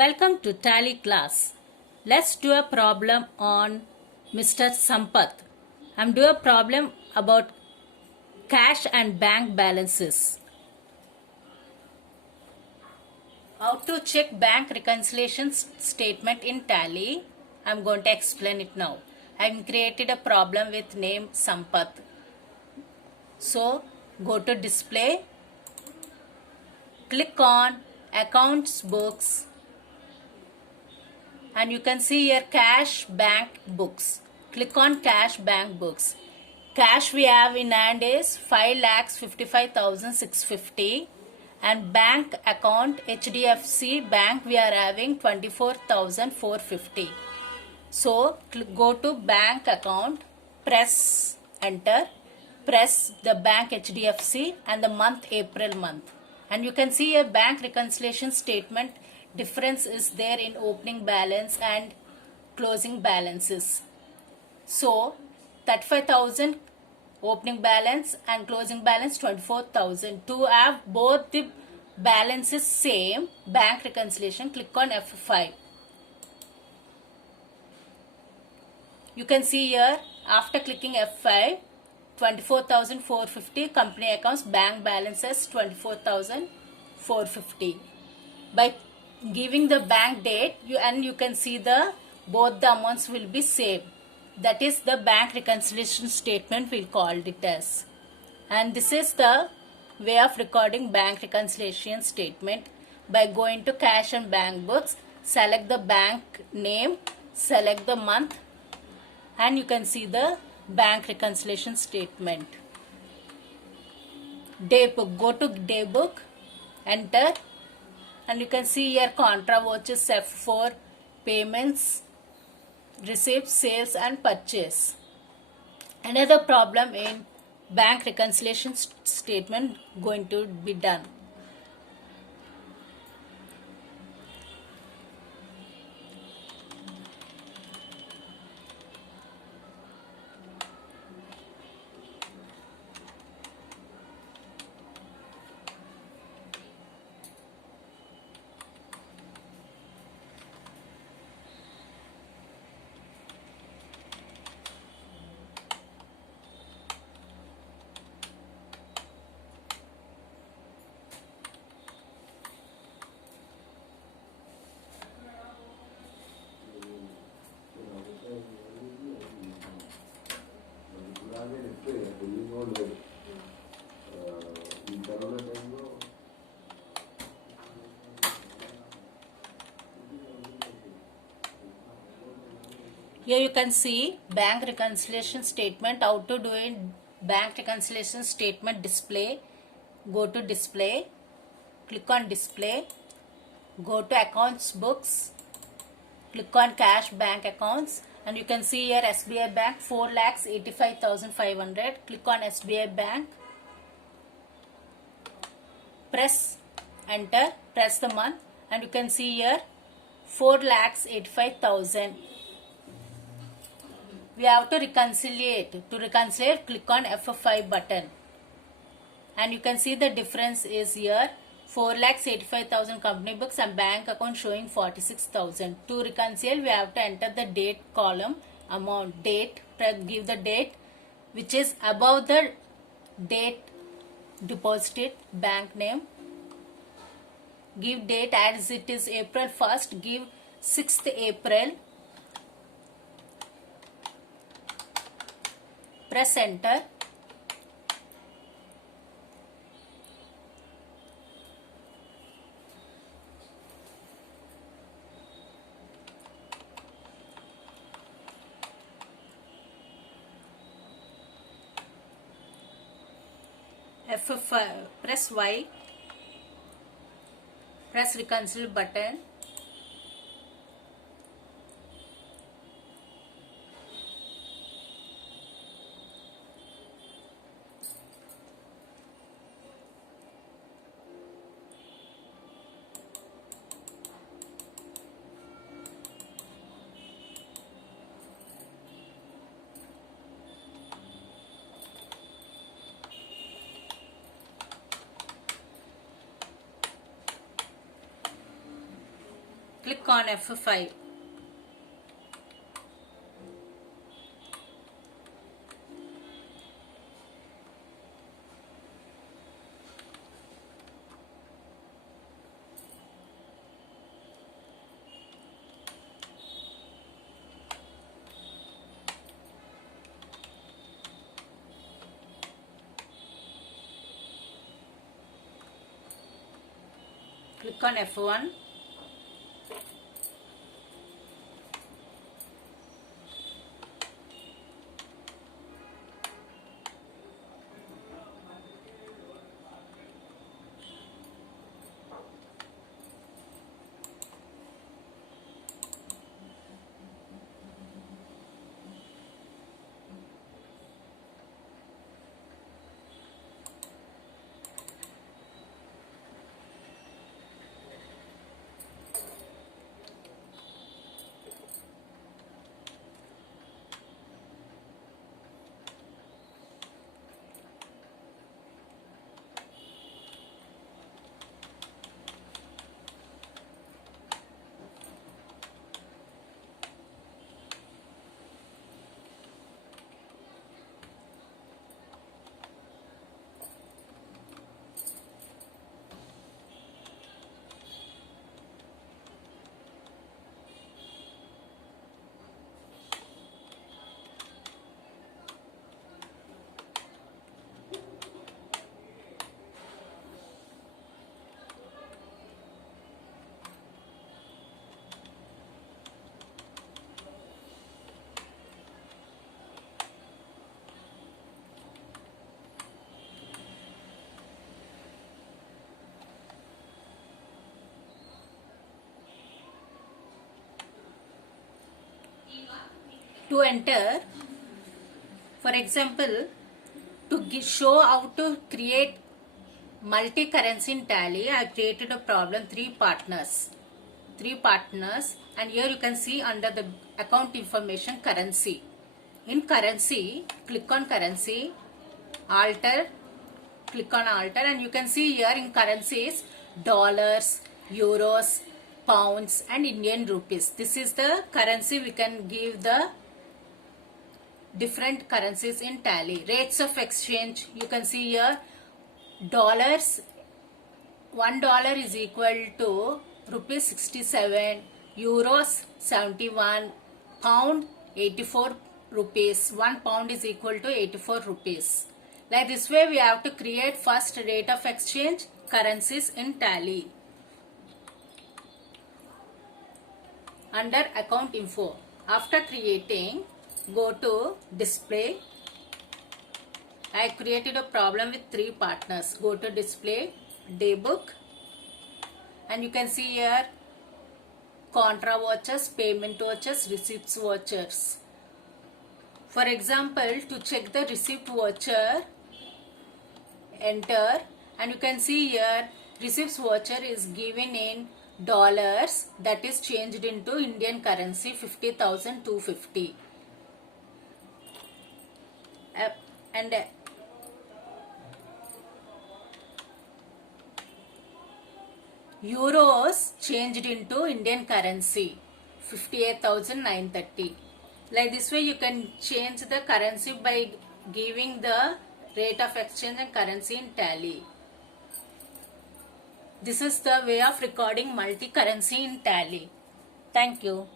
Welcome to Tally class. Let's do a problem on Mr. Sampath. I'm doing a problem about cash and bank balances. How to check bank reconciliation statement in Tally. I'm going to explain it now. I've created a problem with name Sampath. So go to display, click on accounts books, and you can see here cash bank books. Click on cash bank books. Cash we have in hand is 5,55,650 and bank account HDFC bank we are having 24,450. So go to bank account, press enter, press the bank HDFC and the month April month, and you can see a bank reconciliation statement difference is there in opening balance and closing balances. So 35,000 opening balance and closing balance 24,000. To have both the balances same, bank reconciliation, click on F5. You can see here after clicking F5, 24,450 company accounts, bank balances 24,450. By giving the bank date, you can see both the amounts will be same. That is the bank reconciliation statement we'll call it as. And this is the way of recording bank reconciliation statement. By going to cash and bank books, select the bank name, select the month, and you can see the bank reconciliation statement. Day book, go to day book, enter, and you can see here contra vouchers F4, payments, receipts, sales and purchase. Another problem in bank reconciliation statement going to be done. Here you can see bank reconciliation statement. How to do it? Bank reconciliation statement display. Go to display, click on display, go to accounts books, click on cash bank accounts, and you can see here SBI Bank 4,85,500. Click on SBI Bank, press enter, press the month, and you can see here 4,85,000. We have to reconcile. To reconcile, click on F5 button, and you can see the difference is here 4,85,000 company books and bank account showing 46,000. To reconcile, we have to enter the date column, amount, date, give the date which is above the date deposited, bank name, give date as it is April 1st, give 6th April, press enter, F5, press Y, press reconcile button, Click on F5. Click on F1. To enter, for example, to show how to create multi-currency in Tally, I created a problem, three partners, and here you can see under the account information currency. In currency, click on currency, alter, click on alter, and you can see here in currencies dollars, euros, pounds and Indian rupees. This is the currency we can give the different currencies in Tally. Rates of exchange, you can see here dollars, $1 is equal to rupees 67, euros 71, pound 84 rupees. 1 pound is equal to 84 rupees. Like this way we have to create first rate of exchange currencies in Tally. Under account info, after creating, go to display. I created a problem with three partners. Go to display, daybook, and you can see here contra vouchers, payment vouchers, receipts vouchers. For example, to check the receipt voucher, enter, and you can see here receipts voucher is given in dollars, that is changed into Indian currency 50,250. And euros changed into Indian currency 58,930. Like this way you can change the currency by giving the rate of exchange and currency in Tally. This is the way of recording multi-currency in Tally. Thank you.